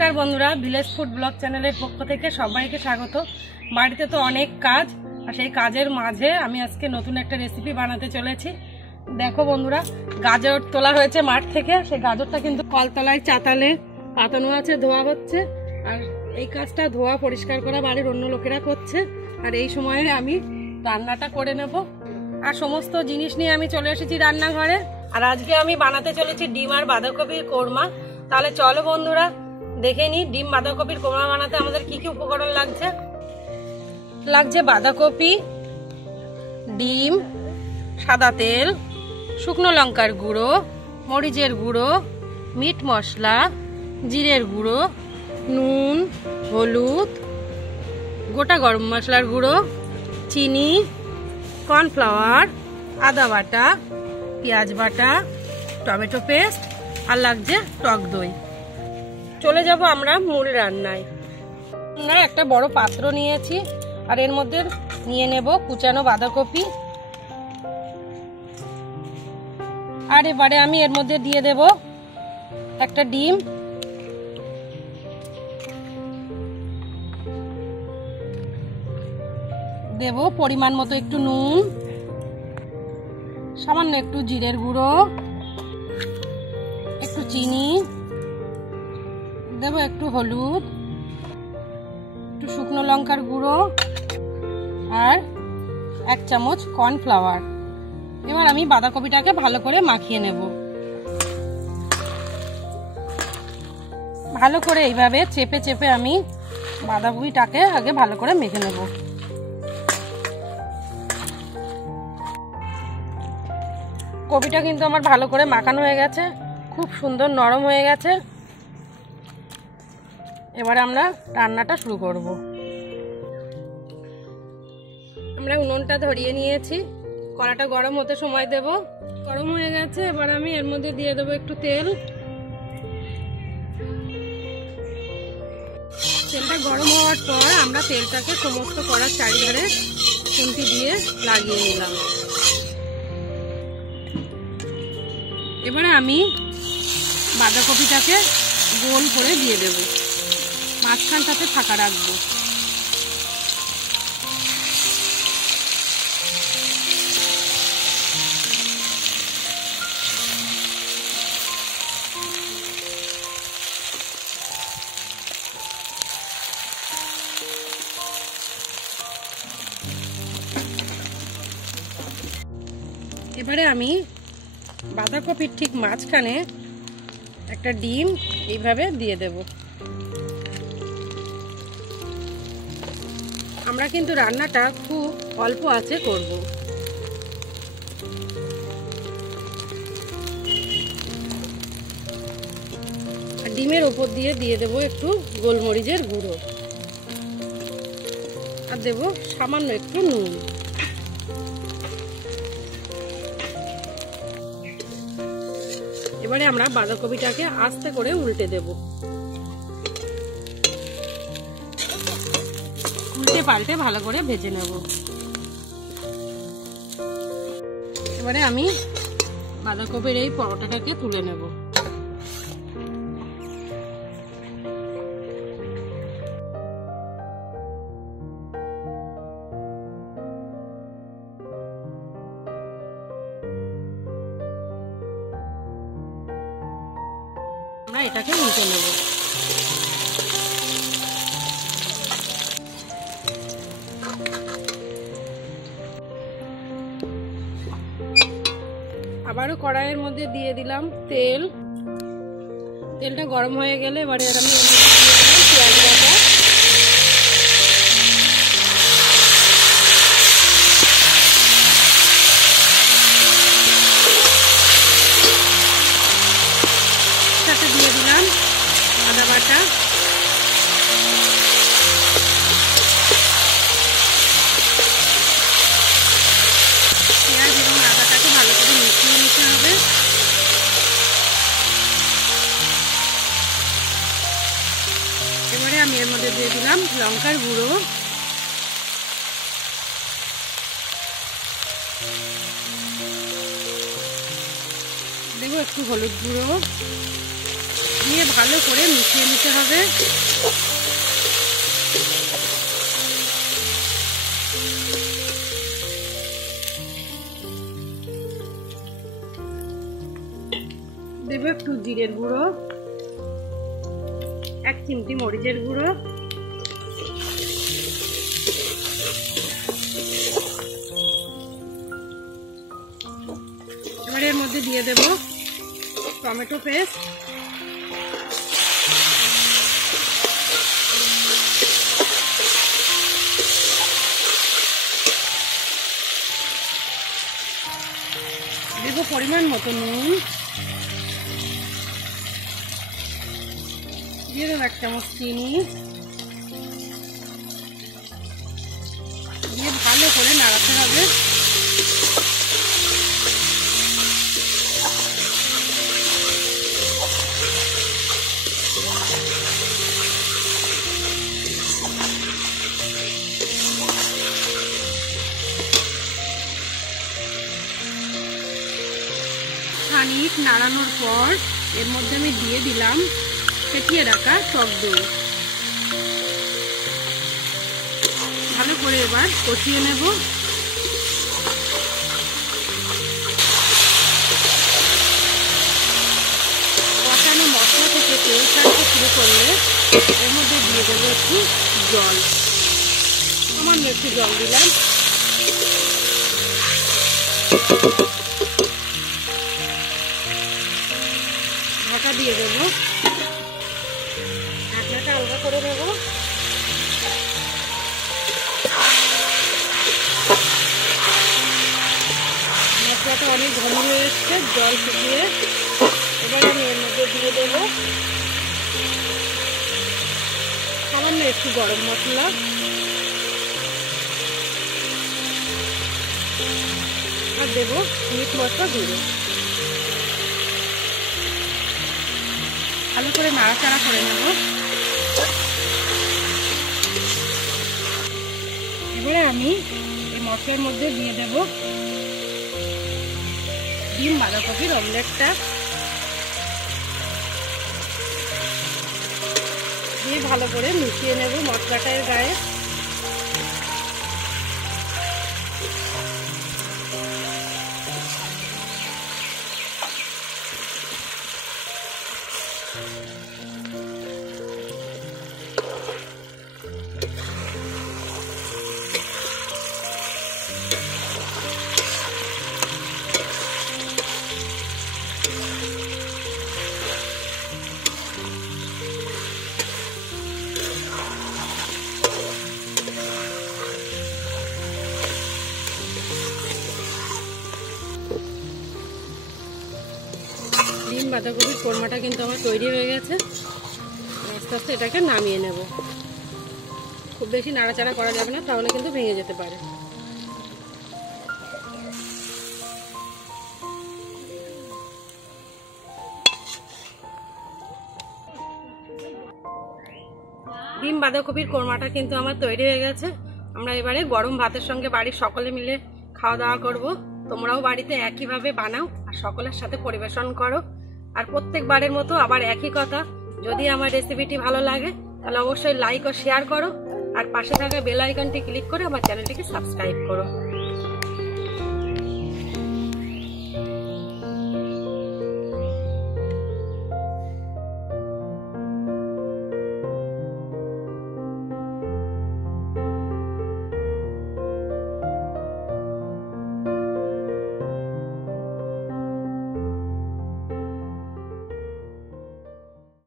नमस्कार बंधुरा village food blog চ্যানেলের পক্ষ থেকে সবাইকে স্বাগত। বাড়িতে তো অনেক কাজ আর সেই কাজের মাঝে আমি আজকে নতুন একটা রেসিপি বানাতে চলেছি। দেখো বন্ধুরা, গাজর তোলা হয়েছে মাঠ থেকে। সেই গাজরটা কিন্তু কলতলায় চাতালে পাতানো আছে, ধোয়া হচ্ছে। আর এই কাজটা ধোয়া পরিষ্কার করা বাড়ির অন্য লোকেরা করছে, আর এই সময়ে আমি রান্নাটা করে নেব। আর সমস্ত জিনিস নিয়ে আমি চলে এসেছি রান্নাঘরে। আর আজকে আমি বানাতে চলেছি ডিম আর বাঁধাকপির কোরমা। তাহলে চলো বন্ধুরা দেখে নি ডিম বাঁধাকপির কোরমা বানাতে আমাদের কি কি উপকরণ লাগছে। বাঁধাকপি, ডিম, সাদা তেল, শুকনো লঙ্কার গুঁড়ো, মরিচের গুঁড়ো, মিট মশলা, জিরের গুঁড়ো, নুন, হলুদ, গোটা গরম মশলার গুঁড়ো, চিনি, কর্নফ্লাওয়ার, আদা বাটা, পেঁয়াজ বাটা, টমেটো পেস্ট, আর লাগছে টক দই। চলে যাব আমরা মূল রান্নায়। আমরা একটা বড় পাত্র নিয়েছি, আর এর মধ্যে নিয়ে নেব কুচানো বাঁধাকপি। আর এবারে আমি এর মধ্যে দিয়ে দেব একটা ডিম, দেব পরিমাণ মতো একটু নুন, সামান্য একটু জিরের গুঁড়ো, একটু চিনি, দেব একটু হলুদ, একটু শুকনো লঙ্কার গুঁড়ো, আর 1 চামচ কর্নফ্লাওয়ার। এবার আমি বাঁধাকপিটাকে ভালো করে মাখিয়ে নেব। ভালো করে এইভাবে চেপে চেপে আমি বাঁধাকপিটাকে আগে ভালো করে মেখে নেব। কপিটা কিন্তু আমার ভালো করে মাখানো হয়ে গেছে, খুব সুন্দর নরম হয়ে গেছে। এবারে আমরা রান্নাটা শুরু করব। আমরা উনুনটা ধরিয়ে নিয়েছি, কড়াটা গরম হতে সময় দেব। গরম হয়ে গেছে, এবার আমি এর মধ্যে দিয়ে দেবো একটু তেল। তেলটা গরম হওয়ার পর আমরা তেলটাকে সমস্ত কড়ার চারিধারে খুন্তি দিয়ে লাগিয়ে নিলাম। এবারে আমি বাঁধাকপিটাকে গোল করে দিয়ে দেব, মাঝখানটাতে ফাঁকা রাখবো। এবারে আমি বাঁধাকপির ঠিক মাঝখানে একটা ডিম এইভাবে দিয়ে দেব। আমরা কিন্তু রান্নাটা খুব অল্প আঁচে করব। আর ডিমের উপর দিয়ে দেব একটু গোলমরিচের গুঁড়ো, আর দেব সামান্য একটু নুন। এবারে আমরা বাঁধাকপিটাকে আস্তে করে উল্টে দেব। উল্টে পাল্টে ভালো করে ভেজে নেব। এবারে আমি বাঁধাকপির এই পরোটাটাকে তুলে নেব। আমরা এটাকে উল্টে নেব। আবারও কড়াইয়ের মধ্যে দিয়ে দিলাম তেল। তেলটা গরম হয়ে গেলে এবারে আমি পেঁয়াজ বাটা, সাথে দিয়ে দিলাম আদা বাটা, পেঁয়াজ এবং আদাটাকে ভালো করে মিশিয়ে নিতে হবে। এবারে আমি এর মধ্যে দিয়ে দিলাম লঙ্কার গুঁড়ো, দেবো একটু হলুদ গুঁড়ো, দিয়ে ভালো করে মিশিয়ে নিতে হবে। দেব একটু জিরের গুঁড়ো, 1 চিমটি মরিচের গুঁড়ো, এবার এর মধ্যে দিয়ে দেব টমেটো পেস্ট, দেব পরিমাণ মতো নুন, দিয়ে দেবো 1 চামচ চিনি, দিয়ে ভালো করে নাড়াতে হবে। খানিক নাড়ানোর পর এর মধ্যে আমি দিয়ে দিলাম ফেটিয়ে রাখা টক দই। ভালো করে এবার কষিয়ে নেব। কষানো মশলা থেকে তেল ছাড়তে শুরু করলে এর মধ্যে দিয়ে দেবো একটু জল, সামান্য একটু জল দিলাম। ঢাকা দিয়ে দেবো, ঢাকনাটা আলগা করে দেবো। মশলাটা অনেক ঘন হয়ে এসছে, জল শুকিয়ে। এবার আমি এর মধ্যে দিয়ে দেবো সামান্য একটু গরম মশলা, আর দেবো মিট মশলা গুঁড়ো। ভালো করে নাড়াচাড়া করে নেব। এবারে আমি এই মশলার মধ্যে দিয়ে দেব ডিম বাঁধাকপির অমলেটটা, দিয়ে ভালো করে মিশিয়ে নেব মশলাটার গায়ে। ডিম বাঁধাকপির কোরমাটা কিন্তু আমার তৈরি হয়ে গেছে। আস্তে আস্তে এটাকে নামিয়ে নেব। খুব বেশি নাড়াচাড়া করা যাবে না, তাহলে কিন্তু ভেঙে যেতে পারে। ডিম বাঁধাকপির কোরমাটা কিন্তু আমার তৈরি হয়ে গেছে। আমরা এবারে গরম ভাতের সঙ্গে বাড়ির সকলে মিলে খাওয়া দাওয়া করব। তোমরাও বাড়িতে একইভাবে বানাও আর সকলের সাথে পরিবেশন করো। আর প্রত্যেকবারের মতো আবার একই কথা, যদি আমার রেসিপিটি ভালো লাগে তাহলে অবশ্যই লাইক ও শেয়ার করো, আর পাশে থাকা বেল আইকনটি ক্লিক করে আমার চ্যানেলটিকে সাবস্ক্রাইব করো।